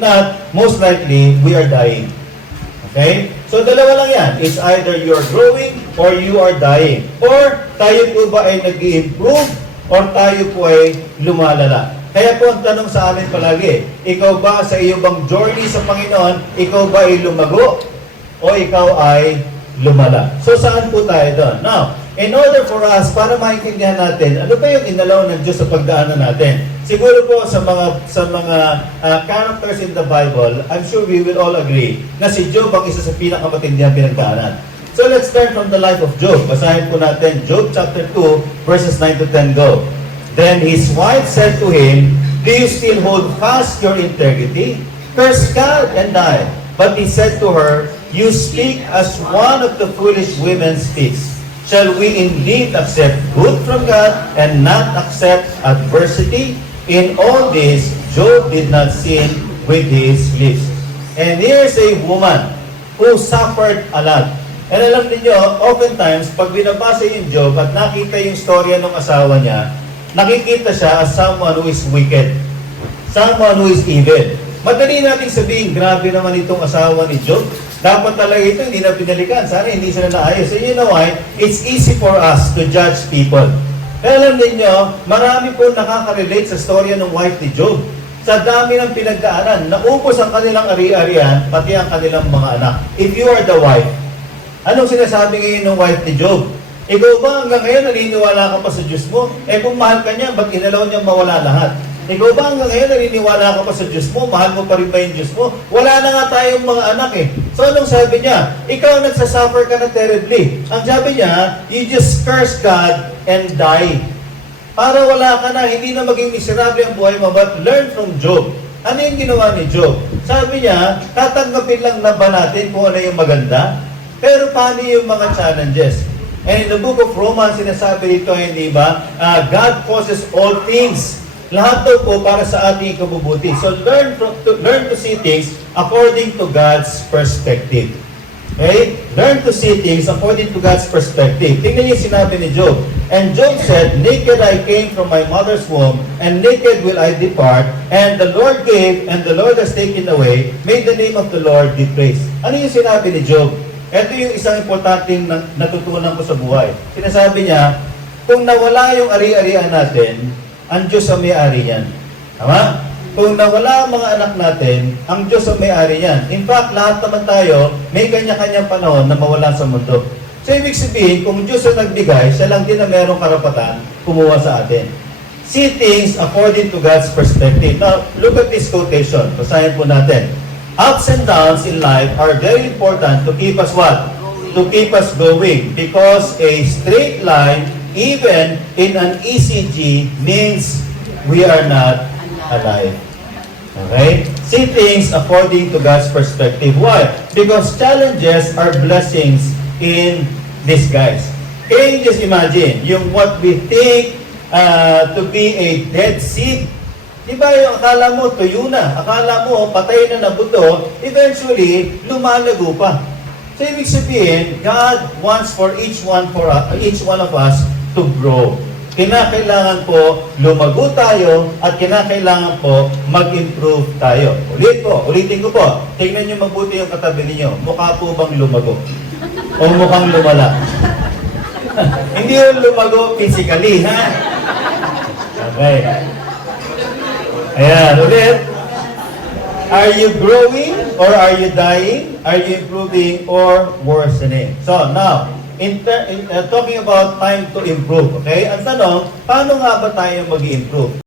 not, most likely, we are dying. Okay? So, dalawa lang yan. It's either you are growing or you are dying. Or, tayo po ba ay nag-i-improve or tayo po ay lumalala. Kaya po ang tanong sa amin palagi, ikaw ba sa iyo bang journey sa Panginoon, ikaw ba ay lumago o ikaw ay lumala? So, saan po tayo doon? Now, in order for us, para maintindihan natin, ano ba yung inalaw ng Diyos sa pagdaanan natin? Siguro po sa mga characters in the Bible, I'm sure we will all agree na si Job ang isa sa pinakamatindihang pinagdaanan. So let's start from the life of Job. Basahin po natin Job chapter 2, verses 9 to 10 go. Then his wife said to him, "Do you still hold fast your integrity? Curse God and die." But he said to her, "You speak as one of the foolish women speaks. Shall we indeed accept good from God and not accept adversity?" In all this, Job did not sin with his lips. And here's a woman who suffered a lot. And alam niyo, oftentimes, pag binabasa yung Job at nakita yung storya ng asawa niya, nakikita siya as someone who is wicked. Someone who is evil. Madali nating sabihin, grabe naman itong asawa ni Job. Dapat talaga ito, hindi na pinalikan. Sana hindi sila naayos. So you know why? It's easy for us to judge people. Kaya alam ninyo, marami po nakaka-relate sa storya ng wife ni Job. Sa dami ng pinagdaanan, naubos ang kanilang ari-arian, pati ang kanilang mga anak. If you are the wife, anong sinasabi ngayon ng wife ni Job? Ikaw ba hanggang ngayon naniniwala ka pa sa Diyos mo? Eh kung mahal ka niya, ba't inalaw niya mawala lahat? Ikaw ba hanggang ngayon naniniwala ka pa sa Diyos mo? Mahal mo pa rin ba yung Diyos mo? Wala na nga tayong mga anak eh. So anong sabi niya? Ikaw nagsasuffer ka na terribly. Ang sabi niya, you just curse God and die. Para wala ka na, hindi na maging miserable ang buhay mo, but learn from Job. Ano yung ginawa ni Job? Sabi niya, tatanggapin lang na ba natin kung ano yung maganda? Pero paano yung mga challenges? And in the book of Romans, sinasabi dito, hindi ba? God causes all things. Lahat daw po para sa ating kabubuti. So learn to see things according to God's perspective. Okay? Learn to see things according to God's perspective. Tingnan niyo yung sinabi ni Job. And Job said, "Naked I came from my mother's womb, and naked will I depart. And the Lord gave, and the Lord has taken away. May the name of the Lord be praised." Ano yung sinabi ni Job? Ito yung isang importanteng natutunan ko sa buhay. Sinasabi niya, kung nawala yung ari-arian natin, ang Diyos ang may-ari niyan. Tama? Kung nawala ang mga anak natin, ang Diyos ang may-ari niyan. In fact, lahat naman tayo, may kanya-kanyang panahon na mawala sa mundo. So, ibig sabihin, kung Diyos ang nagbigay, siya lang din na merong karapatan kumuha sa atin. See things according to God's perspective. Now, look at this quotation. Basahin po natin. Ups and downs in life are very important to keep us what? To keep us going. Because a straight line, even in an ECG, means we are not alive. Okay? See things according to God's perspective. Why? Because challenges are blessings in disguise. Can you just imagine, yung what we think to be a dead seed, di ba yung akala mo tuyo na, akala mo patay na buto, eventually lumalago pa. So ibig sabihin, God wants for each one of us to grow. Kinakailangan po lumago tayo at kinakailangan po mag-improve tayo. Ulitin ko po. Tingnan niyo mabuti yung katabi niyo. Mukha po bang lumago? O mukhang lumala? Hindi yung lumago physically, ha? Okay. Ayan, ulit. Are you growing or are you dying? Are you improving or worsening? So now, talking about time to improve, okay? Ang tanong, paano nga ba tayo mag-improve?